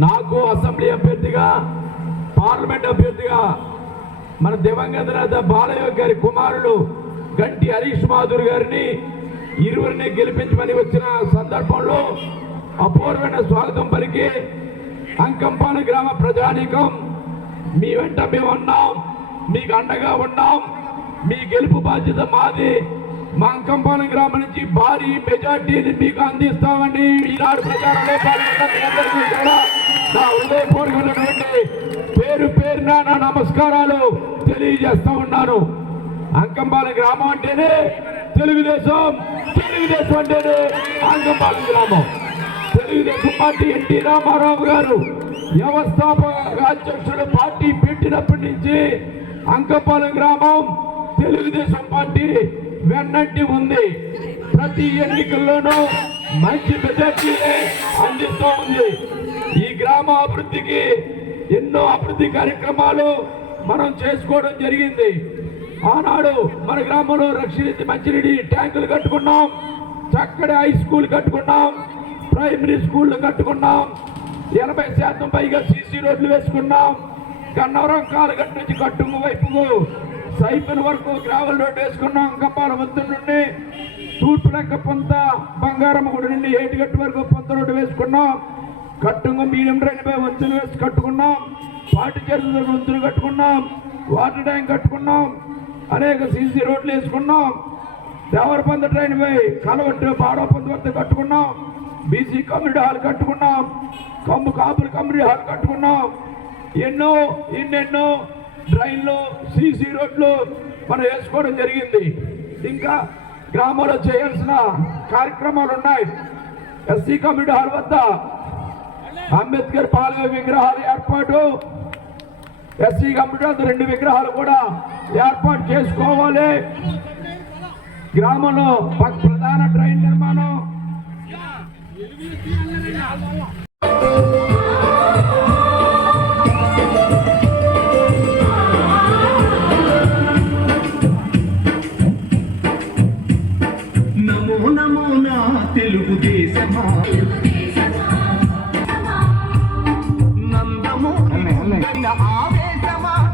నాకు అసెంబ్లీ అభ్యర్థిగా పార్లమెంట్ అభ్యర్థిగా మన దివంగత నేత బాలయ్య గారి కుమారుడు గంటి హరీష్ మాధుర్ గారిని ఇరువురిని గెలిపించమని వచ్చిన సందర్భంలో అపూర్వమైన స్వాగతం పలికి అంకంపాల గ్రామ ప్రజానీకం మీ వెంట మేము ఉన్నాం మీకు అండగా ఉన్నాం మీ గెలుపు బాధ్యత మాది. మా అంకంపాలెం గ్రామం నుంచి భారీ మెజార్టీని మీకు అందిస్తామని ఈనాడు ప్రచారంలో నా మీ అందరికీ పేరు పేరున నా నమస్కారాలు తెలియజేస్తా ఉన్నాను. అంకంపాలెం గ్రామం అంటేనే తెలుగుదేశం తెలుగుదేశం అంటేనే అంకంపాల గ్రామం. తెలుగుదేశం పార్టీ ఎన్టీ రామారావు గారు వ్యవస్థాపక అధ్యక్షుడు పార్టీ పెట్టినప్పటి నుంచి అంకపాలెం గ్రామం తెలుగుదేశం పార్టీ వెన్నంటి ఉంది. ప్రతి ఎన్నికల్లోనూ మంచి మెజార్టీని అందిస్తూ ఉంది. ఈ గ్రామ అభివృద్ధికి ఎన్నో అభివృద్ధి కార్యక్రమాలు మనం చేసుకోవడం జరిగింది. ఆనాడు మన గ్రామంలో రక్షిత మంచినీటి ట్యాంకులు కట్టుకున్నాం. చక్కటి హై స్కూల్ కట్టుకున్నాం. ప్రైమరీ స్కూళ్ళు కట్టుకున్నాం. ఎనభై శాతం పైగా సీసీ రోడ్లు వేసుకున్నాం. గన్నవరం కాలగట్టు నుంచి కట్టుము వైపుకు సైకిల్ వరకు గ్రావెల్ రోడ్డు వేసుకున్నాం. కప్పాల వంతు నుండి తూర్పు లెక్క పొంత బంగారం గుడి నుండి ఏటిగట్టు వరకు పొంత రోడ్డు వేసుకున్నాం. కట్టుగా మీడియం రైల్వే వంతులు వేసి కట్టుకున్నాం. పాటి చెరువు వంతులు కట్టుకున్నాం. వాటర్ ట్యాంక్ కట్టుకున్నాం. అనేక సీసీ రోడ్లు వేసుకున్నాం. దేవరపంద ట్రైన్పై కలవట్టు బాడోపంద వద్ద కట్టుకున్నాం. బీసీ కమ్యూనిటీ హాల్ కట్టుకున్నాం. కమ్ము కాపులు కమ్యూనిటీ హాల్ కట్టుకున్నాం. ఎన్నో ఎన్నెన్నో డ్రైన్లు సీసీ రోడ్లు మనం వేసుకోవడం జరిగింది. ఇంకా గ్రామంలో చేయాల్సిన కార్యక్రమాలు ఉన్నాయి. ఎస్సీ కమ్యూనిటీ హాల్ వద్ద అంబేద్కర్ పాలన విగ్రహాల ఏర్పాటు. ఎస్సీ కమ్యూనిటీ రెండు విగ్రహాలు కూడా ఏర్పాటు చేసుకోవాలి. గ్రామంలో ప్రధాన ట్రైన్ నిర్మాణం ఆవేశమా?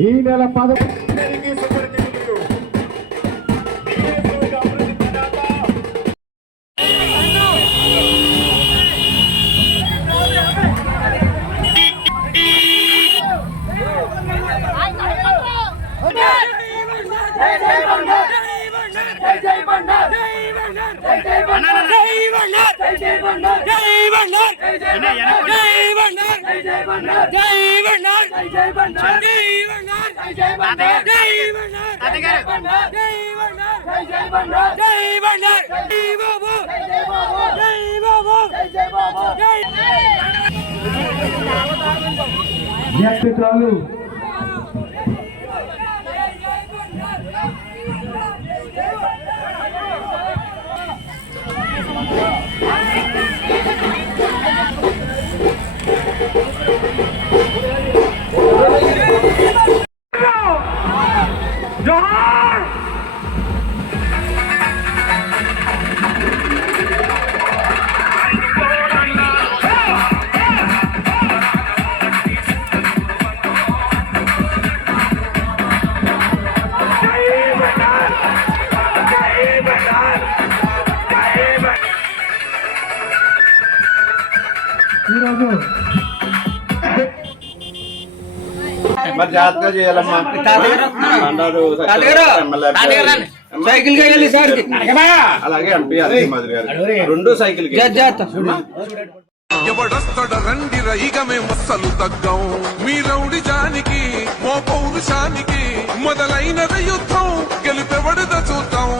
ఈ నెల పద వ్యక్తిత్వాలు జోహార్ ఈరోజు సైకిల్ అలాగే అనిపించాలి రెండు సైకిల్ ఎవడొస్తడ రండి రైగ మేమస్సలు తగ్గం మీ రౌడి జానికి మో పౌరుషానికి మొదలైనది యుద్ధం గెలిపెవడద చూద్దాం